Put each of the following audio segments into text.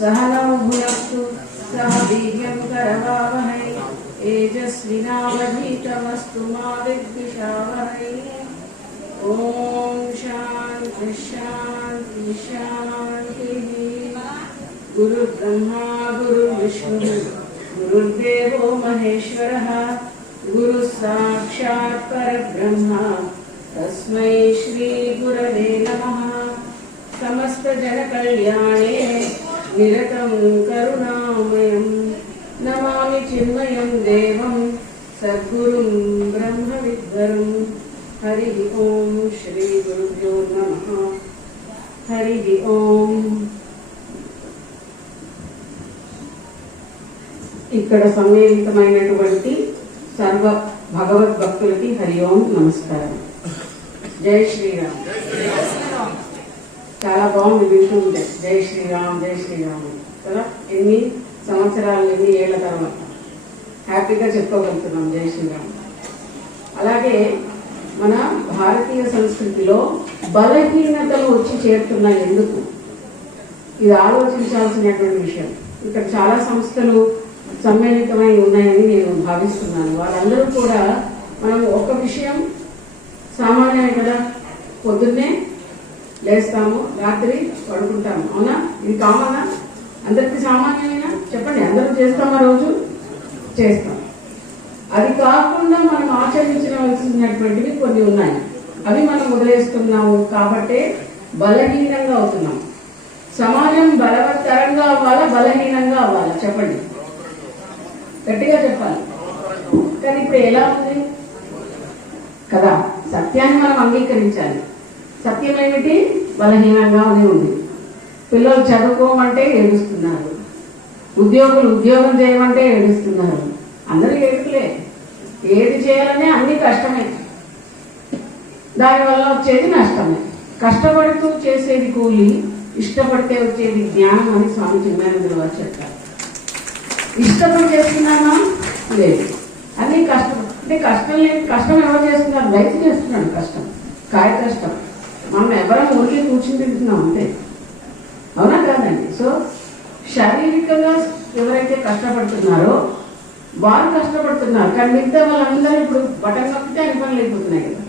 सहनौ भुनक्तु सह वीर्यं करवावहै तेजस्विनावधीतमस्तु मा विद्विषावहै। ओम शांति शांति शांति। गुरु ब्रह्मा गुरु विष्णु गुरुर्देवो महेश्वरः गुरु साक्षात् परब्रह्म तस्मै श्री गुरवे नमः। समस्त जन कल्याणे निरतं करुणामयं नमामि चिन्मयं देवं सद्गुरुं ब्रह्म विद्वरं। हरि ओम श्री गुरुभ्यो नमः। हरि ओम। ఇక్కడ సమ్మేళితమైనటువంటి సర్వ భగవద్భక్తులకి హరి ఓం నమస్కారం. జై శ్రీరామ్. చాలా బాగుంది వింటుంటే జై శ్రీరామ్ జై శ్రీరామ్ కదా. ఎన్ని సంవత్సరాలు ఎన్ని ఏళ్ల తర్వాత హ్యాపీగా చెప్పుకోగలుగుతున్నాం జై శ్రీరామ్. అలాగే మన భారతీయ సంస్కృతిలో బలహీనతలు వచ్చి చేరుతున్నాయి. ఎందుకు? ఇది ఆలోచించాల్సినటువంటి విషయం. ఇక్కడ చాలా సంస్థలు సమ్మేళితమై ఉన్నాయని నేను భావిస్తున్నాను. వాళ్ళందరూ కూడా మనం ఒక విషయం సామాన్యమే కదా, పొద్దున్నే లేస్తాము రాత్రి పడుకుంటాము, అవునా? ఇది కామనా? అందరికీ సామాన్యమేనా? చెప్పండి, అందరూ చేస్తామా? రోజు చేస్తాం. అది కాకుండా మనం ఆచరించవలసినటువంటివి కొన్ని ఉన్నాయి. అవి మనం వదిలేస్తున్నాము కాబట్టే బలహీనంగా అవుతున్నాం. సమాజం బలవత్తరంగా అవ్వాలా బలహీనంగా అవ్వాలా? చెప్పండి, గట్టిగా చెప్పాలి. కానీ ఇప్పుడు ఎలా ఉంది కదా? సత్యాన్ని మనం అంగీకరించాలి. సత్యం ఏమిటి? బలహీనంగానే ఉంది. పిల్లలు చదువుకోమంటే ఏడుస్తున్నారు, ఉద్యోగులు ఉద్యోగం చేయమంటే ఏడుస్తున్నారు. అందరూ ఏడుపులే. ఏది చేయాలనే అన్ని కష్టమే, దానివల్ల వచ్చేది నష్టమే. కష్టపడుతూ చేసేది కూలి, ఇష్టపడితే వచ్చేది జ్ఞానం అని స్వామి చిన్మయానంద వారు చెప్తారు. ఇష్టపడి చేస్తున్నామా? లేదు. అన్ని కష్టం. అంటే కష్టం లేదు. కష్టం ఎవరు చేస్తున్నారు? రైతు చేస్తున్నాడు కష్టం, కాయ కష్టం. మనం ఎవరం ఊరికి కూర్చుని తింటున్నాం అంతే, అవునా కాదండి? సో శారీరకంగా ఎవరైతే కష్టపడుతున్నారో వారు కష్టపడుతున్నారు. కానీ మిగతా వాళ్ళందరూ ఇప్పుడు బటన్ నొక్కితే అన్ని పనులు అయిపోతున్నాయి కదా.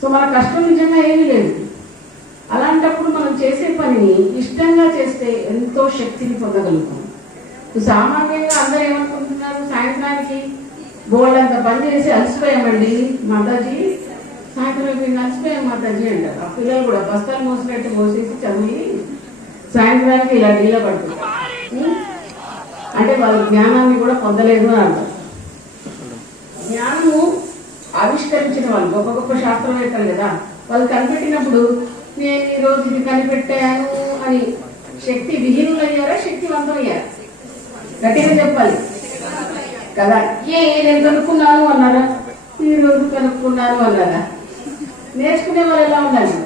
సో మన కష్టం నిజంగా ఏమీ లేదు. అలాంటప్పుడు మనం చేసే పనిని ఇష్టంగా చేస్తే ఎంతో శక్తిని పొందగలుగుతాం. సామాన్యంగా అందరూ ఏమనుకుంటున్నారు? సాయంత్రానికి బోల్డంత పని చేసి అలసిపోయామండి మాతాజీ, సాయంత్రం మేము అలసిపోయాం మాతాజీ అంటారు. ఆ పిల్లలు కూడా బస్తాలు మోసినట్టు మోసేసి చదివి సాయంత్రానికి ఇలా డీల పడుతుంటారు. అంటే వాళ్ళ జ్ఞానాన్ని కూడా పొందలేదు అని అర్థం. జ్ఞానము ఆవిష్కరించిన వాళ్ళు గొప్ప గొప్ప శాస్త్రవేత్తలు కదా, వాళ్ళు కనిపెట్టినప్పుడు నేను ఈరోజు ఇది కనిపెట్టాను అని శక్తి విహీనులు అయ్యారా శక్తివంతం అయ్యారా? గట్టిగా చెప్పాలి కదా. నేను కనుక్కున్నాను అన్నారా? ఈరోజు కనుక్కున్నాను అన్నారా? నేర్చుకునే వాళ్ళు ఎలా ఉండాలి?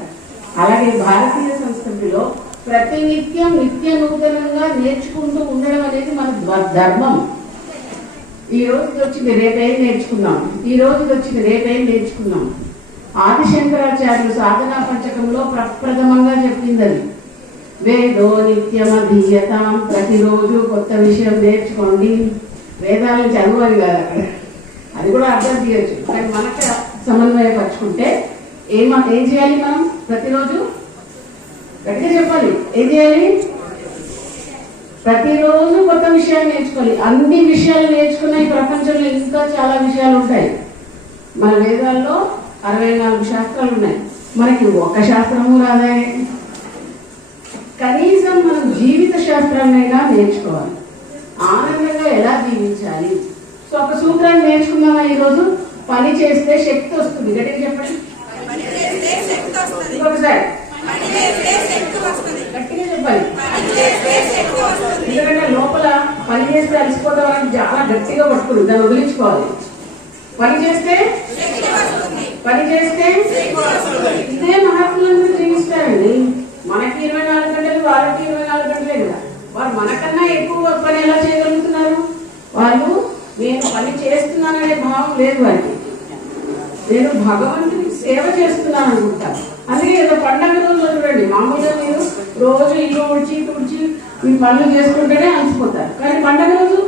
అలాగే భారతీయ సంస్కృతిలో ప్రతినిత్యం నిత్య నూతనంగా నేర్చుకుంటూ ఉండడం అనేది మన ధర్మం. ఈ రోజుకి వచ్చింది రేపేం నేర్చుకున్నాం, ఈ రోజుకి వచ్చింది రేపేం నేర్చుకున్నాం. ఆదిశంకరాచార్యులు సాధనా పంచకంలో ప్రప్రథమంగా చెప్పింది అది. వేదో నిత్యమధీయతాం, ప్రతిరోజు కొత్త విషయం నేర్చుకోండి. వేదాలను చదవాలి కాదు అక్కడ, అది కూడా అర్థం చేయొచ్చు. కానీ మనకు సమన్వయపరుచుకుంటే ఏం చేయాలి? మనం ప్రతిరోజు గట్టిగా చెప్పాలి. ఏం చేయాలి? ప్రతిరోజు కొత్త విషయాలు నేర్చుకోవాలి. అన్ని విషయాలు నేర్చుకున్న ఈ ప్రపంచంలో ఇంకా చాలా విషయాలు ఉంటాయి. మన వేదాల్లో 64 శాస్త్రాలు ఉన్నాయి. మనకి ఒక్క శాస్త్రము రాదే. కనీసం మనం జీవిత శాస్త్రాన్నైనా నేర్చుకోవాలి. ఆనందంగా ఎలా జీవించాలి? సో ఒక సూత్రాన్ని నేర్చుకుందామా ఈరోజు? పని చేస్తే శక్తి వస్తుంది. గట్టిగా చెప్పండి. ఇంకొకసారి గట్టిగా చెప్పాలి. ఎందుకంటే లోపల పని చేస్తే అలసిపోతాం అని చాలా గట్టిగా పట్టుకుని దాన్ని వదిలించుకోవాలి. పని చేస్తే ఇదే మహాత్ములందరూ జీవిస్తారండి. మనకి 24 గంటలు, వాళ్ళకి 24 గంటలే కదా. వారు మనకన్నా ఎక్కువ పని ఎలా చేయగలుగుతున్నారు? వాళ్ళు నేను పని చేస్తున్నాననే భావం లేదు వారికి. నేను భగవంతుని సేవ చేస్తున్నాను అనుకుంటాను. అందుకే ఏదో పండగ రోజుల్లో చూడండి, మామూలుగా మీరు రోజు ఇల్లు ఉడిచి తుడిచి ఈ పనులు చేసుకుంటేనే అలసిపోతారు. కానీ పండగ రోజు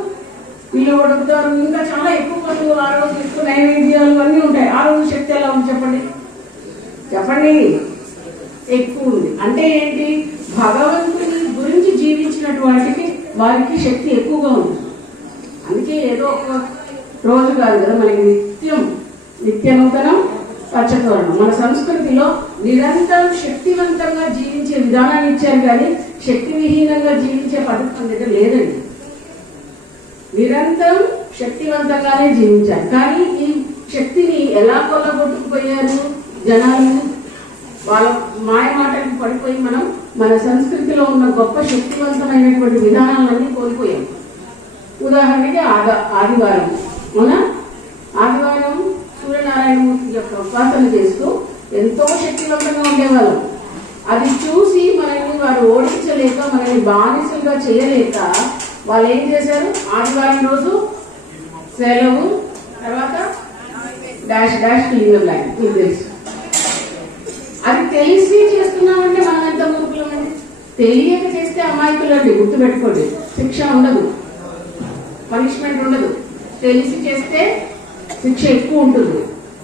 వీళ్ళు ఉడుకుతారు, ఇంకా చాలా ఎక్కువ పనులు ఆ రోజు ఎక్కువ నైవేద్యాలు అన్నీ ఉంటాయి. ఆ రోజు శక్తి ఎలా ఉంది చెప్పండి, చెప్పండి, ఎక్కువ ఉంది. అంటే ఏంటి, భగవంతుని గురించి జీవించినటువంటి వారికి శక్తి ఎక్కువగా ఉంది. అందుకే ఏదో ఒక రోజు కాదు కదా, మనకి నిత్య నూతనం పచ్చతోరణం. మన సంస్కృతిలో నిరంతరం శక్తివంతంగా జీవించే విధానాన్ని ఇచ్చారు, కానీ శక్తి విహీనంగా జీవించే పద్ధతి మన దగ్గర లేదండి. నిరంతరం శక్తివంతంగానే జీవించారు. కానీ ఈ శక్తిని ఎలా కొల్లగొట్టుకుపోయారు జనాలు, వాళ్ళ మాయ మాటలకు పడిపోయి మనం మన సంస్కృతిలో ఉన్న గొప్ప శక్తివంతమైనటువంటి విధానాలన్నీ కోల్పోయాం. ఉదాహరణకి ఆదివారం, అవునా, ఆదివారం సూర్యనారాయణమూర్తి యొక్క ఉపాసన చేస్తూ ఎంతో శక్తివంతంగా ఉండేవాళ్ళం. అది చూసి మనల్ని వారు ఓడించలేక, మనల్ని బానిసలుగా చేయలేక వాళ్ళు ఏం చేశారు, ఆదివారం రోజు సెలవు, తర్వాత డాష్ డాష్ క్లీనర్ లైన్. మీకు తెలుసు, అది తెలిసి చేస్తున్నామంటే మనం ఎంత మూర్ఖులమండి. తెలియక చేస్తే అమాయకులండి, గుర్తుపెట్టుకోండి. శిక్ష ఉండదు, పనిష్మెంట్ ఉండదు. తెలిసి చేస్తే శిక్ష ఎక్కువ ఉంటుంది.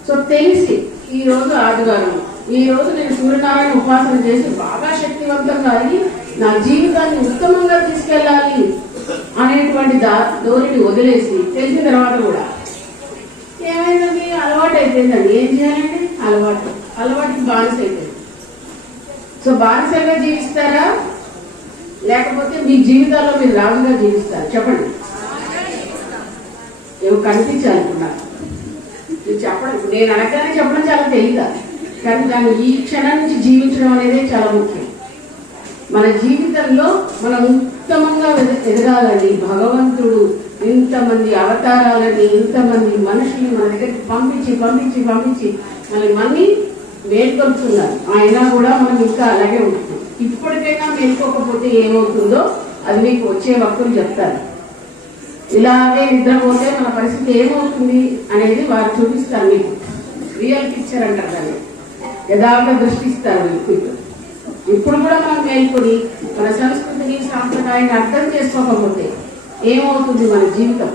సో తెలిసి ఈ రోజు ఆదివారం, ఈ రోజు నేను సూర్యనారాయణ ఉపాసన చేసి బాగా శక్తివంతంగా అయ్యి నా జీవితాన్ని ఉత్తమంగా తీసుకెళ్ళాలి అనేటువంటి ధోరణిని వదిలేసి తెలిసిన తర్వాత కూడా ఏమైందండి, అలవాటు అయిపోయిందండి. ఏం చేయాలండి, అలవాటుకి బానిస అయిపోయింది. సో బానిసగా జీవిస్తారా, లేకపోతే మీ జీవితాల్లో మీరు రాజుగా జీవిస్తారా చెప్పండి. ఏమో కనిపించాలనుకున్నారు చెప్పడం, నేను అనగానే చెప్పడం చాలా తెలియదా, కానీ దాన్ని ఈ క్షణం నుంచి జీవించడం అనేది చాలా ముఖ్యం. మన జీవితంలో మనం ఉత్తమంగా ఎదగాలని భగవంతుడు ఇంతమంది అవతారాలని, ఇంతమంది మనుషుల్ని మన దగ్గరికి పంపించి పంపించి పంపించి మళ్ళీ మేల్కొల్పుతున్నారు. అయినా కూడా మనం ఇంకా అలాగే ఉంటున్నాం. ఇప్పటికైనా మేల్కోకపోతే ఏమవుతుందో అది మీకు వచ్చే భక్తులు చెప్తారు. ఇలాగే నిద్రపోతే మన పరిస్థితి ఏమవుతుంది అనేది వారు చూపిస్తారు మీకు. రియల్ పిక్చర్ అంటారు దాన్ని, యథార్థ దృష్టి ఇస్తారు మీకు. ఇప్పుడు కూడా మనం మేల్కొని మన సంస్కృతిని సాంప్రదాయాన్ని అర్థం చేసుకోకపోతే ఏమవుతుంది మన జీవితం.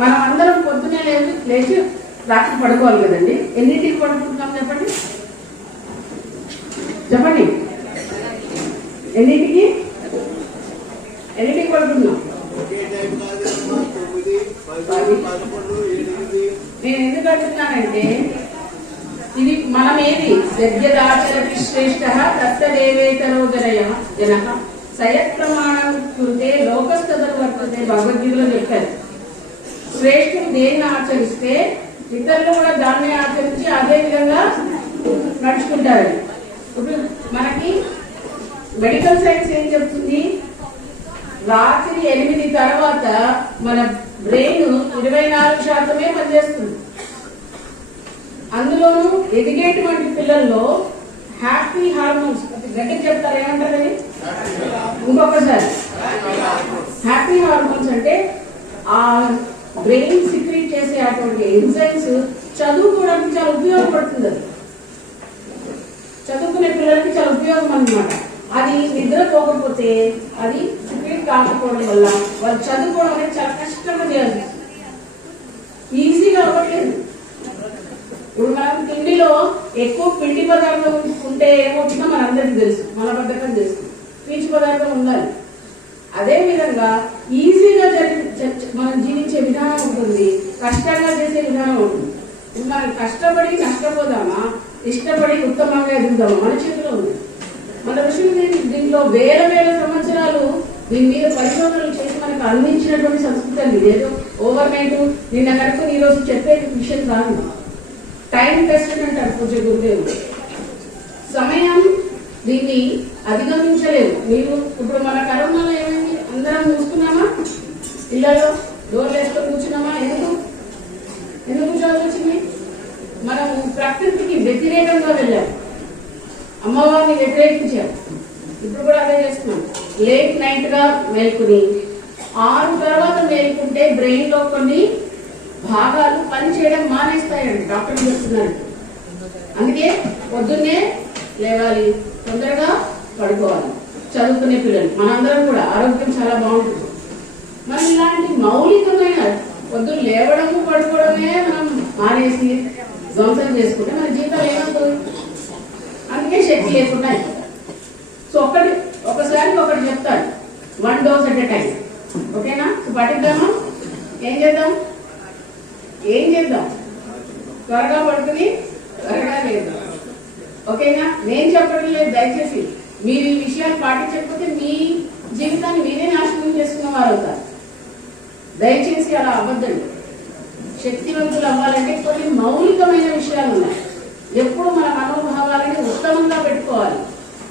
మనం అందరం పొద్దునే లేచి రాత్రి పడుకోవాలి కదండి. ఎన్నింటికి పడుకుంటున్నాం చెప్పండి, చెప్పండి, ఎన్నింటికి పడుకుంటున్నాం? నేను ఎందుకు అడుగుతున్నానంటే, ఇది మనమేది యజ్ఞదాచరతి శ్రేష్ఠ తత్తదేవేతరో జన సయత్ ప్రమాణం కృతే లోకస్తదరు వర్తతే భగవద్గీతలో చెప్పారు. శ్రేష్ఠులు దేన్ని ఆచరిస్తే ఇతరులు కూడా దాన్ని ఆచరించి అదే విధంగా నడుచుకుంటారు. ఇప్పుడు మనకి మెడికల్ సైన్స్ ఏం చెప్తుంది, రాత్రి 8 తర్వాత మన బ్రెయిన్ 24% పనిచేస్తుంది. అందులోనూ ఎదిగేటువంటి పిల్లల్లో హ్యాపీ హార్మోన్స్, గట్టి చెప్తారు ఏమంటారు అది, ఇంకొకసారి హ్యాపీ హార్మోన్స్ అంటే ఆ బ్రెయిన్ సిక్రీట్ చేసే అటువంటి ఎంజైమ్స్ చదువుకోవడానికి చాలా ఉపయోగపడుతుంది. అది చదువుకునే పిల్లలకి చాలా ఉపయోగం అన్నమాట. అది నిద్రపోకపోతే, అది సిక్రీట్ కాకపోవడం వల్ల వాళ్ళు చదువుకోవడం అనేది చాలా కష్టంగా చేయాలి, ఈజీగా అవ్వట్లేదు. ఇప్పుడు మనం తిండిలో ఎక్కువ పిండి పదార్థం ఉంటే ఏమవుతుందో మనందరికీ తెలుసు, మలబద్ధకం చేస్తుంది. పీచు పదార్థం ఉండాలి. అదే విధంగా ఈజీగా మనం జీవించే విధానం ఉంటుంది, కష్టంగా చేసే విధానం ఉంటుంది. మనం కష్టపడి నష్టపోదామా, ఇష్టపడి ఉత్తమంగా ఎదుగుదామా మన చేతిలో ఉంది. మన ఋషులు దీంట్లో వేల సంవత్సరాలు దీని మీద పరిశోధనలు చేసి మనకు అందించినటువంటి సంస్కృతి అండి. ఏదో ఓవర్ నైట్ నిన్న కనుక ఈ రోజు చెప్పే విషయం కాదు. టైం టెస్టెడ్ అంటారు పూజ గురుదేవుడు. సమయం దీన్ని అధిగమించలేదు. మీరు ఇప్పుడు మన కరోనాలో ఏమైంది, అందరం చూసుకున్నామా, ఇళ్లలో డోర్లు వేసుకొని కూర్చున్నామా? ఎందుకు కూర్చోవాల్సి వచ్చింది? మనము ప్రకృతికి వ్యతిరేకంగా వెళ్ళాం, అమ్మవారిని వ్యతిరేకించాం. ఇప్పుడు కూడా అదే చేస్తున్నాం. లేట్ నైట్ గా మేల్కొని 6 తర్వాత మేల్కుంటే బ్రెయిన్ లో కొన్ని భాగాలు పని చేయడం మానేస్తాయండి, డాక్టర్లు చెప్తున్నారు. అందుకే పొద్దున్నే లేవాలి, తొందరగా పడుకోవాలి. చదువుకునే పిల్లలు మనందరం కూడా ఆరోగ్యం చాలా బాగుంటుంది. మరి ఇలాంటి మౌలికమైన పొద్దున లేవడము పడుకోవడమే మనం మానేసి ధ్వంసం చేసుకుంటే మన జీవితం ఏమవుతుంది? అందుకే శక్తి లేకుండా అయిపోతుంది. సో ఒకసారి ఒకటి చెప్తాడు, 1 dose at a time. ఓకేనా? సో పట్టిద్దామా? ఏం చేద్దాం? త్వరగా పడుకుని త్వరగా లేదు. ఓకేనా? నేను చెప్పడం లేదు, దయచేసి మీరు ఈ విషయాలు పాటించకపోతే మీ జీవితాన్ని మీరే నాశనం చేసుకున్న వారు అవుతారు. దయచేసి అలా అవ్వద్దండి. శక్తివంతులు అవ్వాలంటే కొన్ని మౌలికమైన విషయాలు ఉన్నాయి. ఎప్పుడు మన మనోభావాలని ఉత్తమంగా పెట్టుకోవాలి,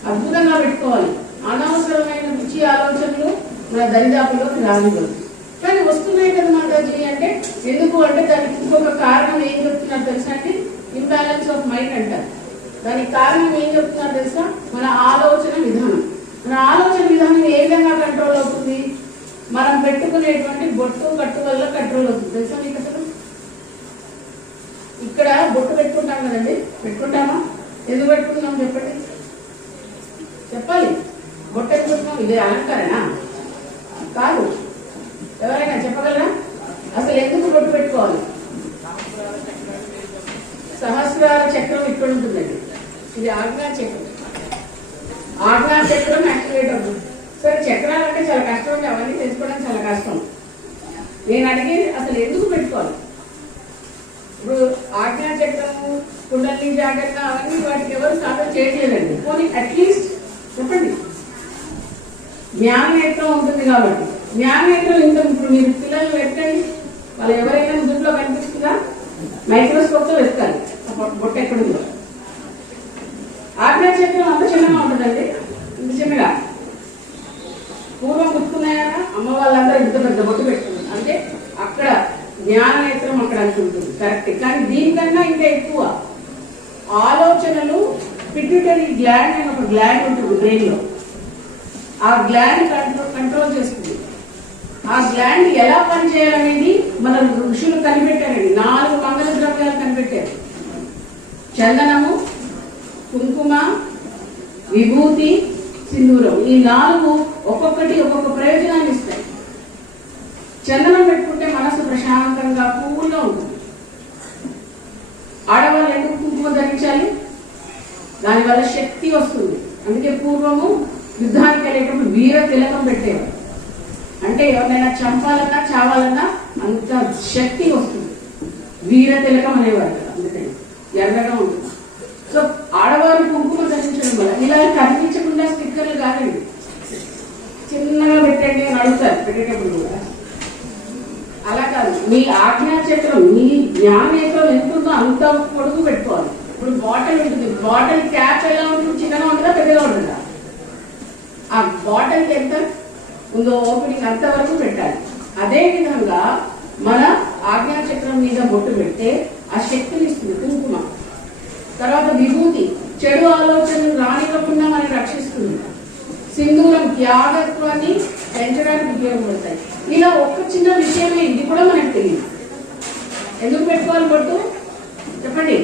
అద్భుతంగా పెట్టుకోవాలి. అనవసరమైన రుచి ఆలోచనలు మన దరిదాపులోకి రానివ్వదు. కానీ వస్తున్నాయి కదా మాతాజీ అంటే ఎందుకు అంటే దానికి ఇంకొక కారణం ఏం చెప్తున్నారు తెలుసా అంటే ఇంబ్యాలెన్స్ ఆఫ్ మైండ్ అంటారు. దానికి కారణం ఏం చెప్తున్నారు తెలుసా? మన ఆలోచన విధానం. మన ఆలోచన విధానం ఏ విధంగా కంట్రోల్ అవుతుంది? మనం పెట్టుకునేటువంటి బొట్టు కట్టు వల్ల కంట్రోల్ అవుతుంది. తెలుసా మీకు అసలు? ఇక్కడ బొట్టు పెట్టుకుంటాం కదండి, పెట్టుకుంటామా? ఎందుకు పెట్టుకుంటున్నాం చెప్పండి, చెప్పాలి. బొట్టు పెట్టుకుంటున్నాం, ఇదే అలంకరణ కాదు. ఎవరైనా చెప్పగలరా అసలు ఎందుకు బొట్టు పెట్టుకోవాలి? సహస్రార చక్రం ఇక్కడ ఉంటుందండి. ఇది ఆజ్ఞా చక్రం. ఆజ్ఞా చక్రం యాక్టివేట్ అవుతుంది. సరే, చక్రాలు అంటే చాలా కష్టం ఉంది, అవన్నీ తెలుసుకోవడం చాలా కష్టం. నేను అడిగేది అసలు ఎందుకు పెట్టుకోవాలి? ఇప్పుడు ఆజ్ఞా చక్రము, కుండలిని జాగ్రత్త అవన్నీ వాటికి ఎవరు సాధన చేయట్లేదండి. పోనీ అట్లీస్ట్ చెప్పండి. జ్ఞాననేత్రం ఉంటుంది కాబట్టి జ్ఞాననేత్రం ఇంత ఇప్పుడు మీరు పిల్లలు వెతకండి, వాళ్ళు ఎవరైనా ముద్దులో కనిపిస్తుందా? మైక్రోస్కోప్ తో వెతకాలి బొట్ట ఎక్కడుందో. ఆజ్ఞా చక్రం అంత చిన్నగా ఉంటుందండి, ఇంత చిన్నగా. పూర్వం గుర్తున్నాయా? అమ్మ వాళ్ళందరూ ఇంత పెద్ద బొట్టు పెట్టుకున్నారు అంటే అక్కడ జ్ఞాననేత్రం అక్కడ అనుకుంటుంది, కరెక్ట్. కానీ దీనికన్నా ఇంకా ఎక్కువ ఆలోచనలు పిట్యూటరీ గ్లాండ్ అని ఒక గ్లాండ్ ఉంటుంది బ్రెయిన్ లో. ఆ గ్లాండ్ కంట్రోల్ చేస్తుంది. ఆ గ్లాండ్ ఎలా పనిచేయాలనేది మన ఋషులు కనిపెట్టారండి. 4 మంగళ ద్రవ్యాలు కనిపెట్టారు: చందనము, కుంకుమ, విభూతి, సింధూరం. ఈ 4 ఒక్కొక్కటి ఒక్కొక్క ప్రయోజనాన్ని ఇస్తాయి. చందనం పెట్టుకుంటే మనసు ప్రశాంతంగా కూల్గా ఉంటుంది. ఆడవాళ్ళు ఎందుకు కుంకుమ ధరించాలి? దానివల్ల శక్తి వస్తుంది. అందుకే పూర్వము యుద్ధానికి వెళ్ళేటప్పుడు వీర తిలకం పెట్టేవారు. అంటే ఎవరైనా చంపాలన్నా చావాలన్నా అంత శక్తి వస్తుంది. వీర తిలకం అనేవారు కదా, అందుకని ఎర్రగా ఉంటుంది. సో ఆడవారు కుంకుమ ధరించడం వల్ల ఇలా కనిపించకుండా స్టిక్కర్లు కాదండి, చిన్నగా పెట్టండి అని అడుగుతారు పెట్టేటప్పుడు కూడా. అలా కాదు, మీ ఆజ్ఞా చక్రం, మీ జ్ఞానేత్రం ఎంత ఉందో అంత పొడుగు పెట్టుకోవాలి. ఇప్పుడు బాటిల్ ఉంటుంది, బాటిల్ క్యాప్ ఎలా ఉంటుంది? చిన్నగా ఉంటుందా పెద్దగా ఉంటుందా? ఆ బాటిల్ ఎంత ఉందో ఓపెనింగ్ అంతవరకు పెట్టాలి. అదే విధంగా మన ఆజ్ఞా చక్రం మీద బొట్టు పెడితే ఆ శక్తిని ఇస్తుంది కుంకుమ. తర్వాత విభూతి చెడు ఆలోచనలు రానివ్వకుండా మనని రక్షిస్తుంది. సింధూరం త్యాగత్వాన్ని పెంచడానికి ఉపయోగపడతాయి. ఇలా ఒక్క చిన్న విషయమే, ఇది కూడా మనకు తెలియదు. ఎందుకు పెట్టుకోవాలి బొట్టు చెప్పండి?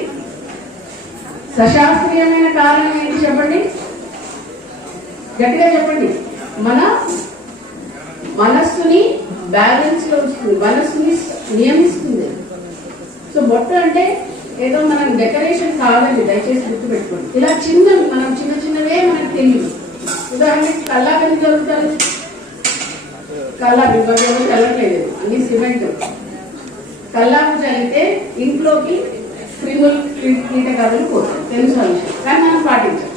సశాస్త్రీయమైన కారణం ఏంటి చెప్పండి, గట్టిగా చెప్పండి. మన మనస్సుని బ్యాలెన్స్ లో ఉంచుతుంది, మనస్సుని నియమిస్తుంది. సో బొట్టు అంటే ఏదో మనం డెకరేషన్ కాదండి, దయచేసి గుర్తుపెట్టుకోండి. ఇలా మనం చిన్న చిన్నవే మనకు తెలియదు. ఉదాహరణకి కల్లాపు ఎందుకు చదువుతారు? కల్లాపు ఇవ్వలేదు, చల్లట్లేదు, అన్ని సిమెంట్. కల్లాపు చల్లితే ఇంట్లోకి క్రిములు కీటకాలు పోతాయి, తెలుసు విషయం, కానీ మనం పాటించాం.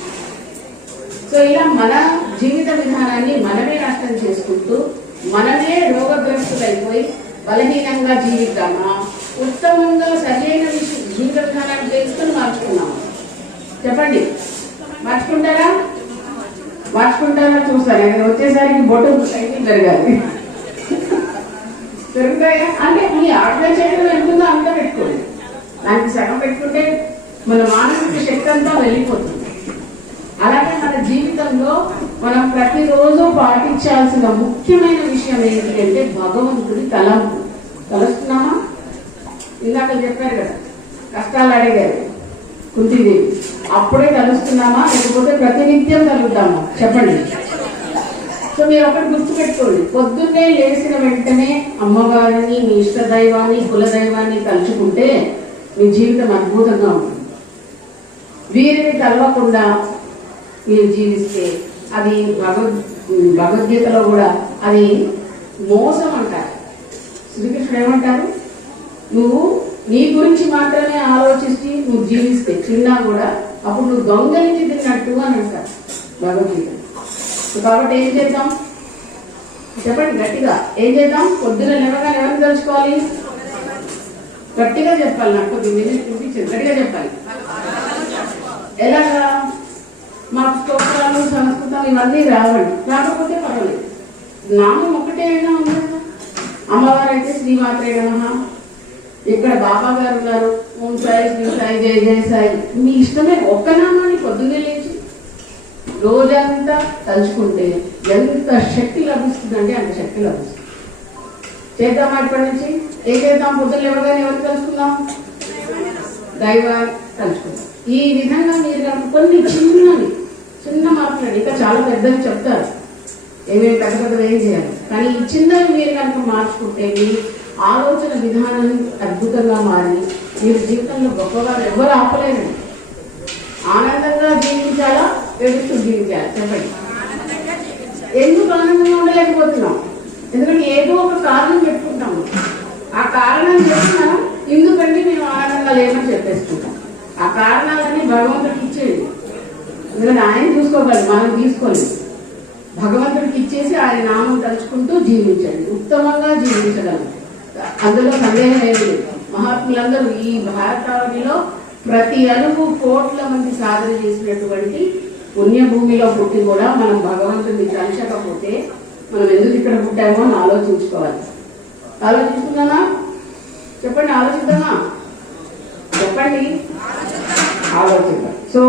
సో ఇలా మన జీవిత విధానాన్ని మనమే నష్టం చేసుకుంటూ మనమే రోగగ్రస్తులైపోయి బలహీనంగా జీవిద్దామా, ఉత్తమంగా సరైన జీవిత విధానాన్ని తెలుసుకుని మార్చుకున్నామా? చెప్పండి, మార్చుకుంటారా? చూస్తారు వచ్చేసరికి బొట్టు సైకిల్ జరగాలి. జరుగుతాయా? అంటే మీ ఆజ్ఞా చేయడం ఎంతుందో అంతా పెట్టుకోండి. దానికి సగం పెట్టుకుంటే మన మానసిక శక్తి అంతా వెళ్ళిపోతుంది. అలాగే మన జీవితంలో మనం ప్రతిరోజు పాటించాల్సిన ముఖ్యమైన విషయం ఏంటి అంటే భగవంతుడి తలంపు. తలుస్తున్నామా? ఇందాక చెప్పారు కదా, కష్టాలు అడిగారు కుంతీదేవి, అప్పుడే తలుస్తున్నామా లేకపోతే ప్రతినిత్యం తలుద్దామా? చెప్పండి. సో మీరు ఒకటి గుర్తుపెట్టుకోండి, పొద్దున్నే లేచిన వెంటనే అమ్మవారిని, మీ ఇష్ట దైవాన్ని, కుల దైవాన్ని తలుచుకుంటే మీ జీవితం అద్భుతంగా ఉంటుంది. వీరిని కలవకుండా మీరు జీవిస్తే అది భగవద్గీతలో కూడా అది మోసం అంటారు. శ్రీకృష్ణుడు ఏమంటారు, నువ్వు నీ గురించి మాత్రమే ఆలోచిస్తే నువ్వు జీవిస్తే తిన్నా కూడా అప్పుడు నువ్వు దొంగలించి తిన్నట్టు అని అంటారు భగవద్గీత. కాబట్టి ఏం చేద్దాం చెప్పండి గట్టిగా, ఏం చేద్దాం? పొద్దున లేవగానే ఎవరిని తలుచుకోవాలి? గట్టిగా చెప్పాలి, నాకు కొద్దిగా చూపించండి, గట్టిగా చెప్పాలి. ఎలాగా? మాకు స్తోత్రాలు, సంస్కృతం ఇవన్నీ రావండి, రాకపోతే పర్వాలేదు, నామం ఒకటే అయినా ఉంది. అమ్మవారు అయితే శ్రీమాత్రే నమః, ఇక్కడ బాబా గారు ఉన్నారు, ఓం సాయి, శ్రీ సాయి, జయ జయ సాయి, మీ ఇష్టమే. ఒక్క నామాన్ని పొద్దున్నే లేచి రోజంతా తలుచుకుంటే ఎంత శక్తి లభిస్తుందంటే అంత శక్తి లభిస్తుంది. చేద్దామా ఇప్పటి నుంచి? ఏం చేద్దాం? పొద్దున్న ఎవరిగానే ఎవరు తలుచుకుందాం? దైవాన్ని తలుచుకుందాం. ఈ విధంగా మీరు కనుక కొన్ని చిన్న మార్పులు, ఇంకా చాలా పెద్దవి చెప్తారు ఏమేమి పెద్ద పెద్దవి ఏం చేయాలి, కానీ ఈ చిన్నవి మీరు కనుక మార్చుకుంటే మీ ఆలోచన విధానాన్ని అద్భుతంగా మారి మీరు జీవితంలో గొప్పవారు ఎవరు ఆపలేరండి. ఆనందంగా జీవించాలా, ఏడుస్తూ జీవించాలా? చెప్పండి. ఎందుకు ఆనందంగా ఉండలేకపోతున్నాం? ఎందుకంటే ఏదో ఒక కారణం పెట్టుకుంటాము. ఆ కారణం చెప్పి మనం ఎందుకంటే మేము ఆనందంగా లేమని చెప్పేసుకుంటాం. ఆ కారణాలన్నీ భగవంతుడికి ఇచ్చేది, ఎందుకంటే ఆయన చూసుకోగలరు, మనం తీసుకోలేదు. భగవంతుడికి ఇచ్చేసి ఆయన నామం తలుచుకుంటూ జీవించండి, ఉత్తమంగా జీవించగలరు. అందులో సందేహం ఏమి లేదు. మహాత్ములందరూ ఈ భారతావనిలో ప్రతి అడుగు కోట్ల మంది సాధన చేసినటువంటి పుణ్యభూమిలో పుట్టి కూడా మనం భగవంతుడిని తలచకపోతే మనం ఎందుకు ఇక్కడ పుట్టామో అని ఆలోచించుకోవాలి. ఆలోచిస్తున్నామా? చెప్పండి, ఆలోచిద్దామా? చెప్పండి, ఆలోచిద్దాం. సో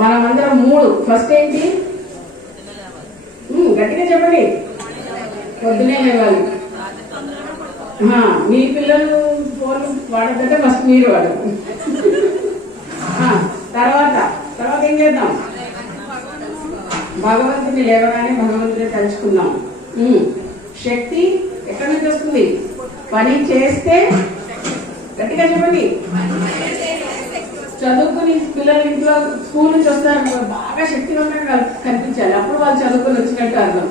మనమందరం 3 ఫస్ట్ ఏంటి? గట్టిగా చెప్పండి. పొద్దునే లేవాలి. మీ పిల్లలు ఫోన్లు వాడద్దంటే ఫస్ట్ మీరు వాడదు. తర్వాత ఏం చేద్దాం? భగవంతుని లేవగానే భగవంతుని తలుచుకుందాం. శక్తి ఎక్కడి నుంచి వస్తుంది? పని చేస్తే. గట్టిగా చెప్పండి. చదువుకుని పిల్లలు ఇంట్లో స్కూల్ నుంచి వస్తారు, బాగా శక్తివంతంగా కనిపించాలి, అప్పుడు వాళ్ళు చదువుకుని వచ్చినట్టు అర్థం.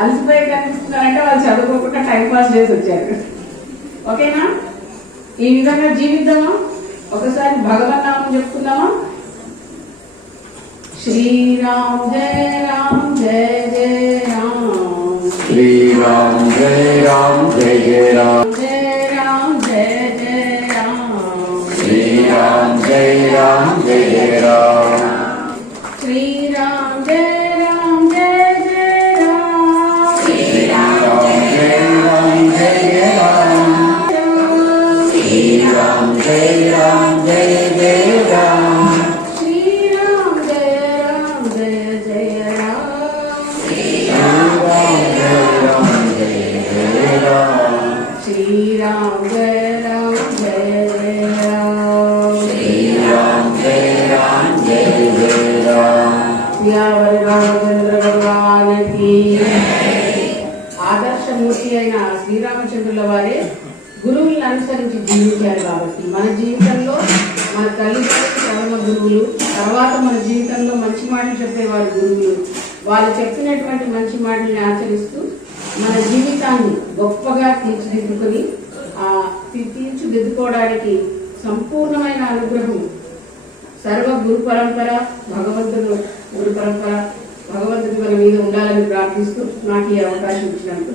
అలసిపోయి కనిపిస్తున్నారంటే వాళ్ళు చదువుకోకుండా టైం పాస్ చేసి వచ్చారు. ఓకేనా? ఈ విధంగా జీవిద్దామా? ఒకసారి భగవన్నామం చెప్పుకుందామా? శ్రీరామ్ జయ రామ్ జయ జయ రామ్, శ్రీరామ్ జయ రామ్ జయ జయ రామ్, జయ రామ్ జయ జయ రామ్, శ్రీరామ్ జయ రామ్ జయ జయ రామ్, శ్రీరామ్ జయ రామ్ జయ జయ రామ్, శ్రీరామ్ జయ రామ్ జయ జయ రామ్, శ్రీరామ్ జయ రామ్ జయ జయ రామ్, శ్రీరామ్ జయ రామ్ జయ జయ రామ్, శ్రీరామ్ జయ రామ్ జయ జయ రామ్, శ్రీరామ్ జయ రామ్ జయ జయ రామ్, శ్రీరామ్ జయ రామ్ జయ జయ రామ్, సియావరి రామచంద్ర భగవానికి. ఆదర్శమూర్తి అయిన శ్రీరామచంద్రుల వారే గురువులను అనుసరించి జీవించారు. కాబట్టి మన జీవితంలో మన తల్లిదండ్రులు ప్రథమ గురువులు, తర్వాత మన జీవితంలో మంచి మాటలు చెప్పేవారు గురువులు. వాళ్ళు చెప్పినటువంటి మంచి మాటల్ని ఆచరిస్తూ మన జీవితాన్ని గొప్పగా తీర్చిదిద్దుకోవడానికి సంపూర్ణమైన అనుగ్రహం సర్వ గురు పరంపర, భగవంతుడు గురు పరంపర, భగవంతుడి మన మీద ఉండాలని ప్రార్థిస్తూ నాకు ఈ అవకాశం ఇచ్చినందుకు